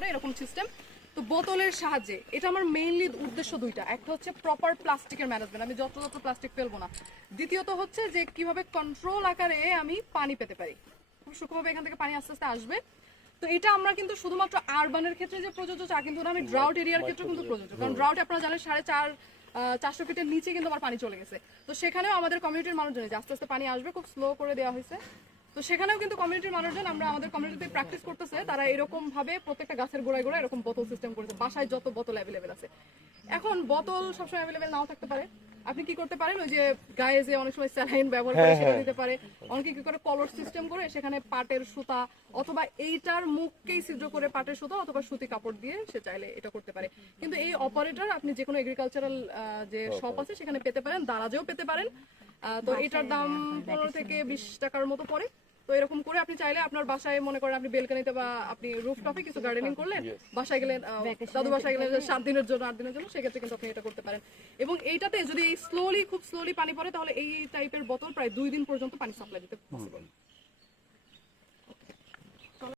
পড়ে এরকম সিস্টেম। তো বোতলের সাহায্যে এটা আমার মেইনলি উদ্দেশ্য দুইটা, একটা হচ্ছে প্রপার প্লাস্টিকের ম্যানেজমেন্ট, আমি যত প্লাস্টিক ফেলবো না। দ্বিতীয়ত হচ্ছে যে কিভাবে কন্ট্রোল আকারে আমি পানি পেতে পারি, খুব সূক্ষ্মভাবে এখান থেকে পানি আস্তে আস্তে আসবে। তো এটা আমরা কিন্তু শুধুমাত্র আরবানের ক্ষেত্রে যে প্রযোজ্য তা কিন্তু না, আমি ড্রাউট এরিয়ার ক্ষেত্রে কিন্তু প্রযোজ্য। কারণ ড্রাউটে আপনারা জানেন 450 ফিটের নিচে কিন্তু আমার পানি চলে গেছে। তো সেখানেও আমাদের কমিউনিটির মানুষজন যে আস্তে আস্তে পানি আসবে, খুব স্লো করে দেওয়া হয়েছে। তো সেখানেও কিন্তু কমিউনিটির মানুষজন আমরা আমাদের কমিউনিটিতে প্র্যাকটিস করতেছে, তারা এরকম ভাবে প্রত্যেকটা গাছের গোড়ায় গোড়ায় এরকম বোতল সিস্টেম করেছে। বাসায় যত বোতল অ্যাভেলেবেল আছে, এখন বোতল সবসময় অ্যাভেলেবেল নাও থাকতে পারে, আপনি কি করতে পারেন, ওই যে গায়ে যে অনেক সময় স্যালাইন ব্যবহার করে সেটা দিতে পারে। অনেকে কি করে কলর সিস্টেম করে সেখানে পাটের সুতা অথবা এইটার মুখকেই ছিদ্র করে পাটের সুতা অথবা সুতি কাপড় দিয়ে সে চাইলে এটা করতে পারে। কিন্তু এই অপারেটর আপনি যে কোনো এগ্রিকালচারাল যে শপ আছে সেখানে পেতে পারেন, দারাজেও পেতে পারেন। তো এটার দাম 15 থেকে 20 টাকার মতো পড়ে। তো এরকম করে আপনি চাইলে আপনার বাসায়, মনে করেন আপনি বেলকনিতে বা আপনি রুফটপে কিছু গার্ডেনিং করলেন, বাসায় গেলেন, দাদু বাসায় গেলেন 7 দিনের জন্য 8 দিনের জন্য, সেক্ষেত্রে কিন্তু আপনি এটা করতে পারেন। এবং এইটাতে যদি খুব স্লোলি পানি পড়ে তাহলে এই টাইপের বোতল প্রায় 2 দিন পর্যন্ত পানি সাপ্লাই দিতে পসিবল।